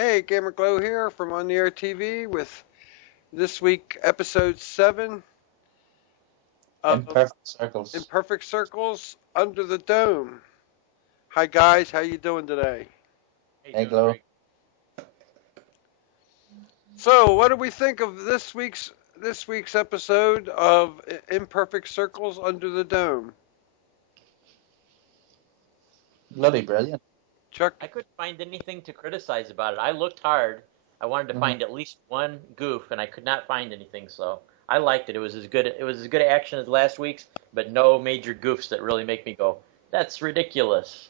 Hey, Gamer Glow here from On the Air TV with this week episode 7 of Imperfect Circles. Imperfect Circles Under the Dome. Hi guys, how you doing today? Hey, Hey, doing Glo. great. So, what do we think of this week's episode of Imperfect Circles Under the Dome? Bloody brilliant. Chuck, I couldn't find anything to criticize about it. I looked hard. I wanted to Mhm. find at least one goof, and I could not find anything. So I liked it. It was as good action as last week's, but no major goofs that really make me go, "That's ridiculous."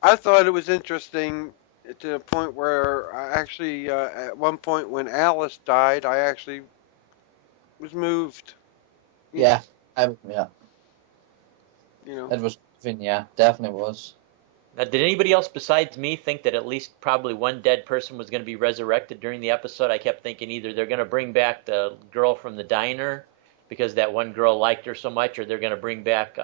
I thought it was interesting to the point where I actually, at one point when Alice died, I actually was moved. You, Yeah, yeah, you know, it was moving. Yeah, definitely was. Now, did anybody else besides me think that at least probably one dead person was going to be resurrected during the episode? I kept thinking either they're going to bring back the girl from the diner because that one girl liked her so much, or they're going to bring back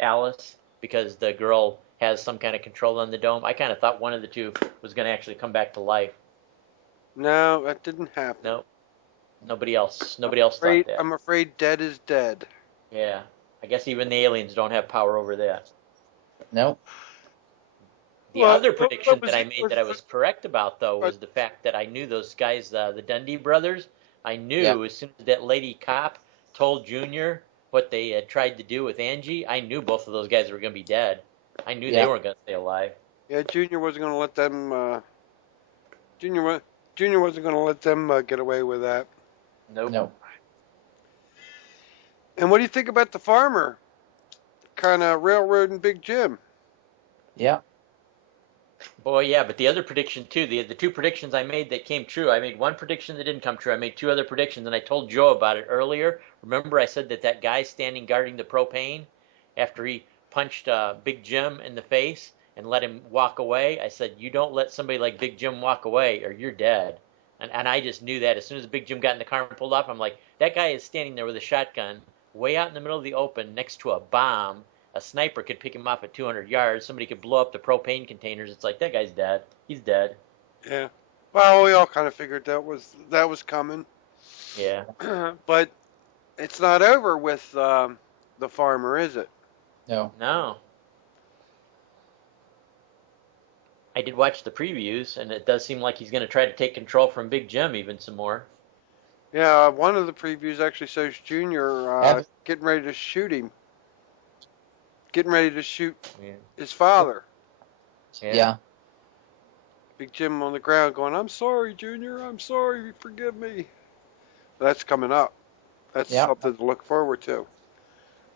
Alice because the girl has some kind of control on the dome. I kind of thought one of the two was going to actually come back to life. no, that didn't happen. No, nobody else thought that. I'm afraid dead is dead. Yeah, I guess even the aliens don't have power over that. No, The Well, other what prediction that was I it? made that I was correct about, though, But was the fact that I knew those guys, the Dundee brothers. I yeah, knew as soon as that lady cop told Junior what they had tried to do with Angie, I knew both of those guys were going to be dead. I knew they yeah, weren't going to stay alive. yeah, Junior wasn't going to let them. Junior, Junior wasn't going to let them get away with that. Nope. no, And what do you think about the farmer? Kind of railroading Big Jim. yeah, Boy, yeah, but the other prediction too, the two predictions I made that came true. I made one prediction that didn't come true. I made two other predictions, and I told Joe about it earlier. Remember, I said that that guy standing guarding the propane after he punched Big Jim in the face and let him walk away. I said, you don't let somebody like Big Jim walk away, or you're dead. And I just knew that as soon as Big Jim got in the car and pulled off, I'm like, that guy is standing there with a shotgun, way out in the middle of the open, next to a bomb. A sniper could pick him off at 200 yards. Somebody could blow up the propane containers. It's like that guy's dead. He's dead. Yeah. Well, we all kind of figured that was coming, Yeah. but it's not over with the farmer, is it? no. No. I did watch the previews, and it does seem like he's going to try to take control from Big Jim even some more. Yeah. One of the previews actually shows Junior Ev- getting ready to shoot him, getting ready to shoot Yeah. his father. Yeah. yeah, Big Jim on the ground going, "I'm sorry, Junior. I'm sorry. Forgive me." That's coming up. That's yeah, something to look forward to.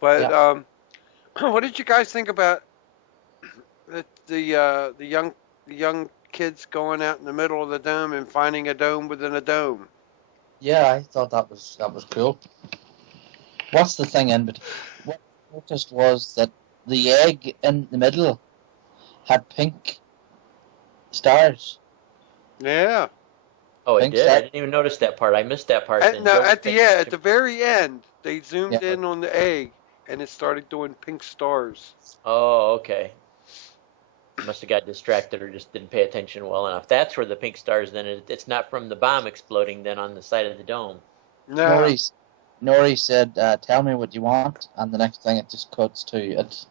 But yeah. what did you guys think about the young kids going out in the middle of the dome and finding a dome within a dome? Yeah, I thought that was cool. What's the thing in between? What I noticed was that the egg in the middle had pink stars. Yeah. Oh, it Pink did? I stars. didn't even notice that part. I missed that part then. Joe was paying At attention. the very end, they Yeah, zoomed in on the egg and it started doing pink stars. Oh, okay. Must have got distracted or just didn't pay attention well enough. That's where the pink stars then. It's not from the bomb exploding then on the side of the dome. No. Nori, Nori said, "Tell me what you want," and the next thing it just cuts to it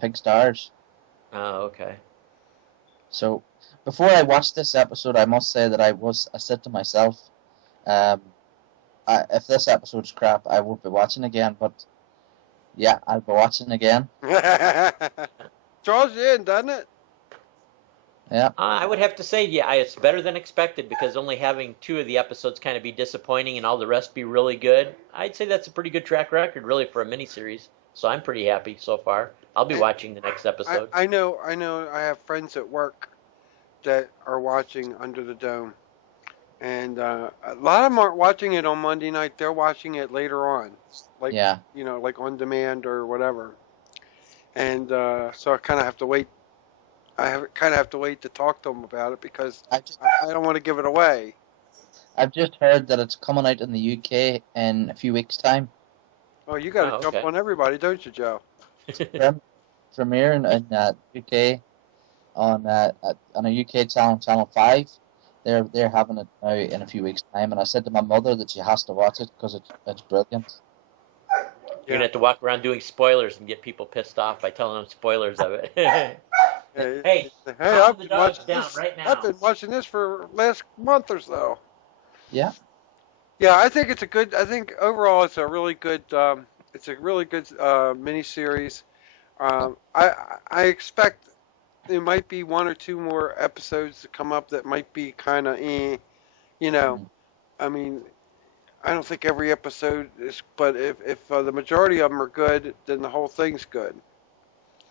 pink stars. Oh, okay. So before I watched this episode, I must say that I said to myself, um, if this episode's crap, I won't be watching again. But yeah, I'll be watching again. Draws you in, doesn't it? Yeah, I would have to say, yeah, it's better than expected because only having two of the episodes kind of be disappointing and all the rest be really good, I'd say that's a pretty good track record, really, for a miniseries. So I'm pretty happy so far. I'll be And watching the next episode. I know, I have friends at work that are watching Under the Dome. And a lot of them aren't watching it on Monday night. They're watching it later on, like yeah, like on demand or whatever. And so I kind of have to wait. Kind of have to wait to talk to them about it because I just I don't want to give it away. I've just heard that it's coming out in the UK in a few weeks' time. Oh, you got to Oh, jump okay. on everybody, don't you, Joe? It's premiering in UK. on a UK channel, Channel 5. They're having it now in a few weeks' time, and I said to my mother that she has to watch it because it's brilliant. You're Yeah. gonna have to walk around doing spoilers and get people pissed off by telling them spoilers of it. Hey, Hey, hey, calm I've the been watching dogs down this. right I've now. been watching this for last month or so. Yeah. Yeah, I think it's a good. I think overall it's a really good. It's a really good miniseries. I expect there might be one or two more episodes to come up that might be kind of you know. Mm. I mean, I don't think every episode is, but if the majority of them are good, then the whole thing's good.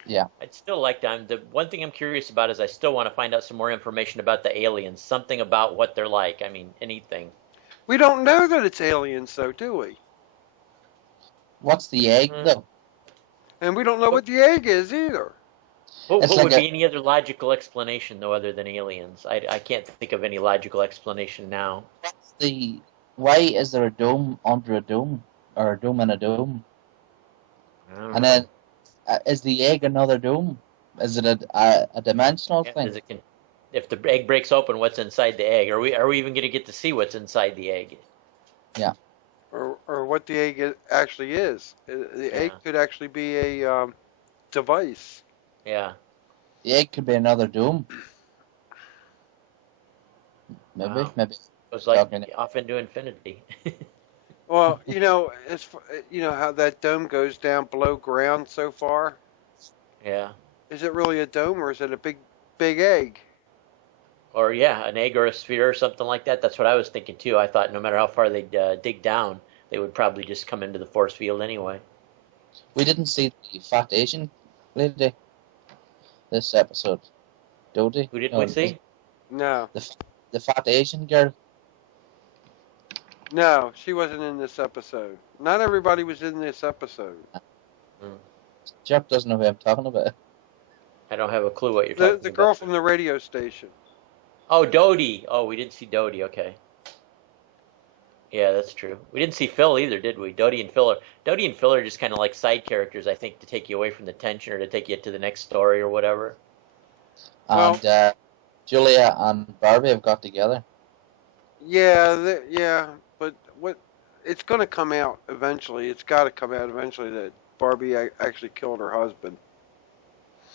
Yeah. I'd still like to. The one thing I'm curious about is I still want to find out some more information about the aliens, something about what they're like. I mean, anything. We don't know that it's aliens, though, do we? What's the egg Mm. though? And we don't know what the egg is either. It's What like would a be any other logical explanation though, other than aliens? I can't think of any logical explanation now. the why is there a dome under a dome or a dome in a dome? I don't And then know. is the egg another dome? Is it a dimensional Yeah, thing? if the egg breaks open, what's inside the egg? Are we even going to get to see what's inside the egg? Yeah. Or what the egg actually is. The egg Yeah, could actually be a device. yeah. The egg could be another dome. Maybe. Wow. Maybe Goes like talking. off into infinity. Well, you know how that dome goes down below ground so far. Yeah. Is it really a dome or is it a big egg? Or yeah, an egg or a sphere or something like that. That's what I was thinking too. I thought no matter how far they dig down, they would probably just come into the force field anyway. We didn't see the fat Asian lady this episode. Dodie? Who didn't we No, see? No, the fat Asian girl. no, she wasn't in this episode. Not everybody was in this episode. Hmm. Chuck doesn't know who I'm talking about. I don't have a clue what you're The talking girl about. from the radio station. Oh, Dodie. Oh, we didn't see Dodie. Okay. Yeah, that's true. We didn't see Phil either, did we? Dodie and Phil are just kind of like side characters, I think, to take you away from the tension or to take you to the next story or whatever. Well, And Julia and Barbie have got together. yeah, yeah, but what? It's going to come out eventually. It's got to come out eventually that Barbie actually killed her husband.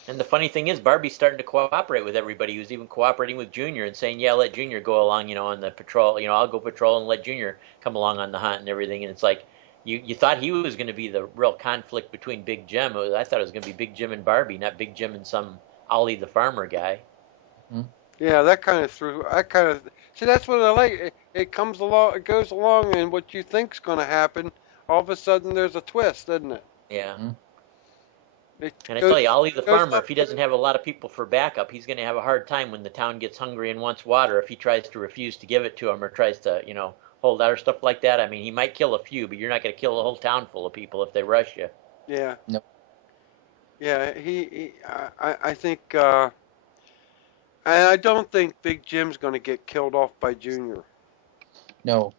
And the funny thing is, Barbie's starting to cooperate with everybody. Who's even cooperating with Junior and saying, "Yeah, let Junior go along, on the patrol. I'll go patrol and let Junior come along on the hunt and everything." And it's like, you thought he was going to be the real conflict between Big Jim. I thought it was going to be Big Jim and Barbie, not Big Jim and some Ollie the farmer guy. Hmm? Yeah, that kind of threw. I kind of see. That's what I like. It comes along. It goes along, and what you think's going to happen, all of a sudden there's a twist, isn't it? Yeah. Hmm? It And I tell you, goes Ollie the goes farmer, up. if he doesn't have a lot of people for backup, he's going to have a hard time when the town gets hungry and wants water. If he tries to refuse to give it to him or tries to, hold out or stuff like that. I mean, he might kill a few, but you're not going to kill a whole town full of people if they rush you. Yeah, No. yeah. I think. I don't think Big Jim's going to get killed off by Junior. No.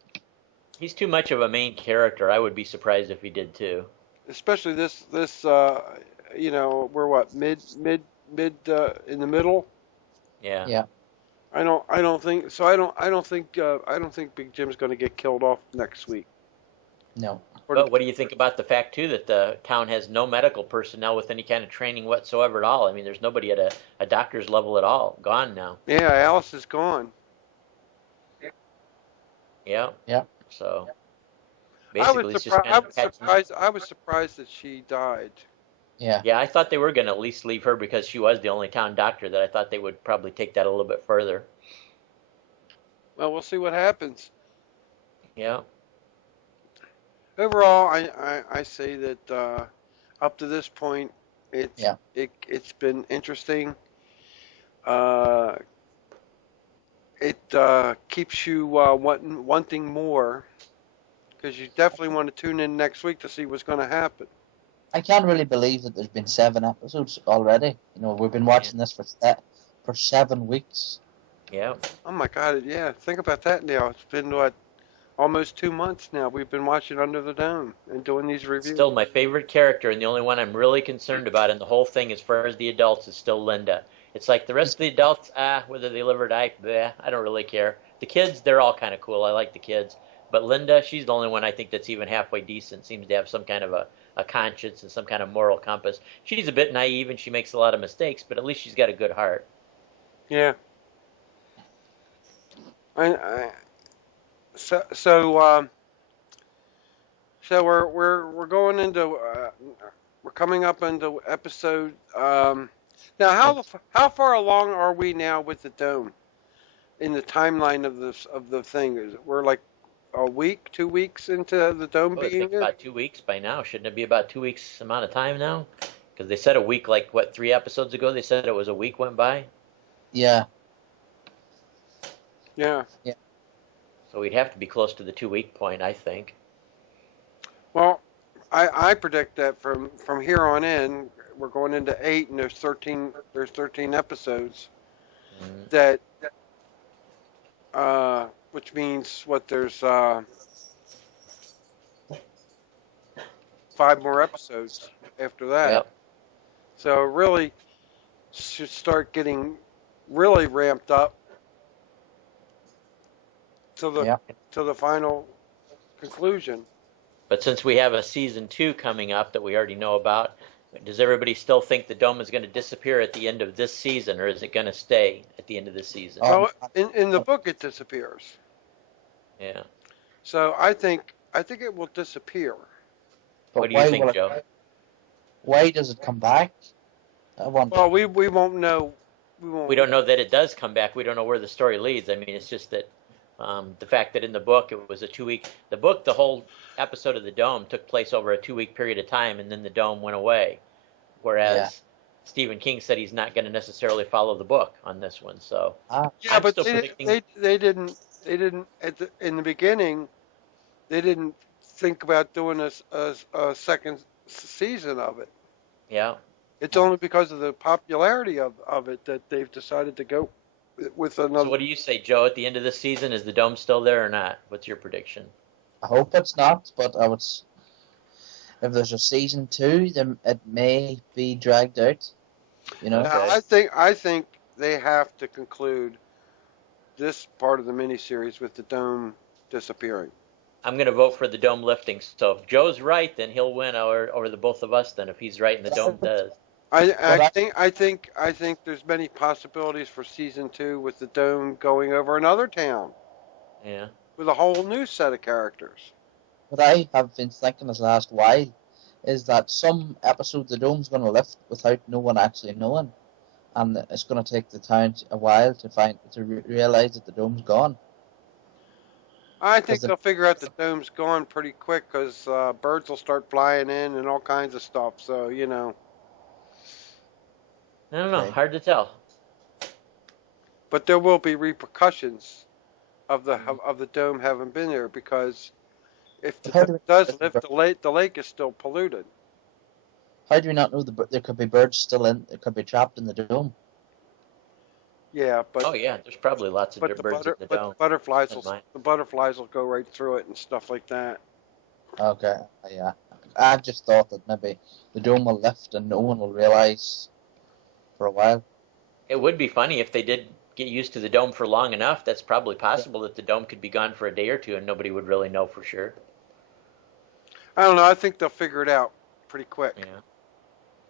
He's too much of a main character. I would be surprised if he did too. Especially this. We're what mid in the middle. Yeah. Yeah. I don't think so. I don't think Big Jim's going to get killed off next week. No. Or the, But what do you think about the fact too that the town has no medical personnel with any kind of training whatsoever at all? I mean, there's nobody at a doctor's level at all. Gone now. yeah, Alice is gone. Yeah. Yeah. So I was basically, it's just surprised. kind of catching. I was surprised that she died. Yeah. Yeah, I thought they were going to at least leave her because she was the only town doctor. That I thought they would probably take that a little bit further. Well, we'll see what happens. Yeah. Overall, I say that up to this point, Yeah. it's been interesting. Uh, it keeps you wanting more because you definitely want to tune in next week to see what's going to happen. I can't really believe that there's been 7 episodes already. We've been Yeah. watching this for 7 weeks. Yeah. Oh my God! Yeah, think about that now. It's been what almost 2 months now. We've been watching Under the Dome and doing these reviews. Still my favorite character and the only one I'm really concerned about in the whole thing as far as the adults is still Linda. It's like the rest of the adults, whether they live or die, bleh, I don't really care. The kids, they're all kind of cool. I like the kids. But Linda, she's the only one I think that's even halfway decent, seems to have some kind of a conscience and some kind of moral compass. She's a bit naive and she makes a lot of mistakes, but at least she's got a good heart. Yeah. I so so um, so we're going into we're coming up into episode. Now, how far along are we now with the dome in the timeline of the thing? We're like a week, 2 weeks into the dome Oh, I being think here. about 2 weeks by now. Shouldn't it be about 2 weeks amount of time now? Because they said a week, like what, 3 episodes ago? They said it was a week went by. Yeah. Yeah. Yeah. So we'd have to be close to the 2 week point, I think. Well, I predict that from here on in, we're going into 8, and there's 13 episodes. Mm. That which means what? There's 5 more episodes after that. Yep. So it really should start getting really ramped up to the Yeah. to the final conclusion. But since we have a season 2 coming up that we already know about, does everybody still think the dome is going to disappear at the end of this season, or is it going to stay at the end of this season? Well, in the book it disappears. Yeah. So I think it will disappear. What But do you why think, will Joe? it? Why does it come back? I wonder. Well, we won't know. We We won't. don't know that it does come back. We don't know where the story leads. I mean, it's just that the fact that in the book it was a 2 week. The book, the whole episode of the dome took place over a 2 week period of time, and then the dome went away. Yeah. Whereas Stephen King said he's not going to necessarily follow the book on this one. So Ah. Yeah, I'm but still predicting. they didn't in the beginning. They didn't think about doing a second season of it. Yeah. It's only because of the popularity of it that they've decided to go with So another. what do you say, Joe? At the end of this season, is the dome still there or not? What's your prediction? I hope it's not, but I would. If there's a season 2, then it may be dragged out. You know. Now, Okay. I think they have to conclude this part of the miniseries with the dome disappearing. I'm going to vote for the dome lifting. So if Joe's right, then he'll win over the both of us. Then if he's right and the dome does, I, But I think I think I think there's many possibilities for season 2 with the dome going over another town yeah. with a whole new set of characters. what I have been thinking this last while is that some episode the dome's going to lift without no one actually knowing, and it's going to take the town a while to realize that the dome's gone. I Because think they'll figure out the dome's gone pretty quick because birds will start flying in and all kinds of stuff. So I don't know. okay, Hard to tell. but there will be repercussions of the mm. of the dome having been there because if the But how dome do we does if the lift, the lake is still polluted. how do we not know there could be birds still in? It could be trapped in the dome. Yeah, Oh yeah, there's probably lots of birds in the but the dome. butterflies Never will mind. the butterflies will go right through it and stuff like that. Okay, yeah. I just thought that maybe the dome will lift and no one will realize for a while. It would be funny if they did get used to the dome for long enough. That's probably Yeah. possible that the dome could be gone for a day or two and nobody would really know for sure. I don't know. I think they'll figure it out pretty quick. Yeah.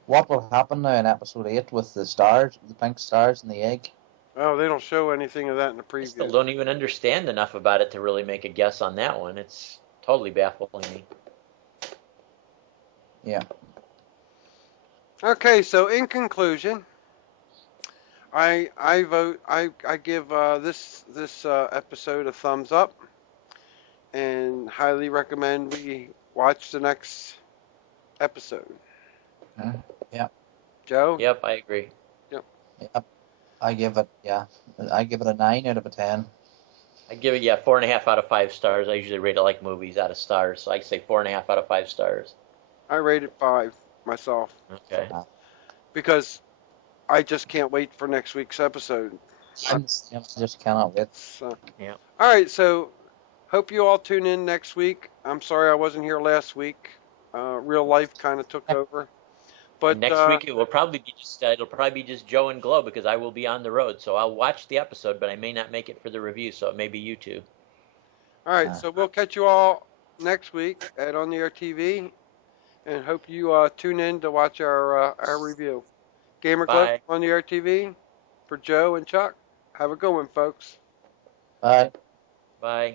What will happen now in episode 8 with the stars, the pink stars and the egg? Oh, they don't show anything of that in the I still previews. don't even understand enough about it to really make a guess on that one. It's totally baffling me. Yeah. Okay, so in conclusion, I vote I give this episode a thumbs up and highly recommend we watch the next episode. Mm. Yeah. Joe? Yep, I agree. Yep. Yep. I give it a 9 out of a 10. I give it 4.5 out of 5 stars. I usually rate it like movies out of stars, so I say 4.5 out of 5 stars. I rate it 5 myself Okay. because I just can't wait for next week's episode. I'm the same. I just cannot wait. So, Yeah. all right, so hope you all tune in next week. I'm sorry I wasn't here last week. Real life kind of took over. But And next week it will probably be just it'll probably be just Joe and Glo because I will be on the road. So I'll watch the episode, but I may not make it for the review. So it may be you two. all right, so we'll catch you all next week at On the Air TV, and hope you tune in to watch our review. Gamer Glove Bye. On the Air TV for Joe and Chuck. Have a good one, folks. Bye. Bye.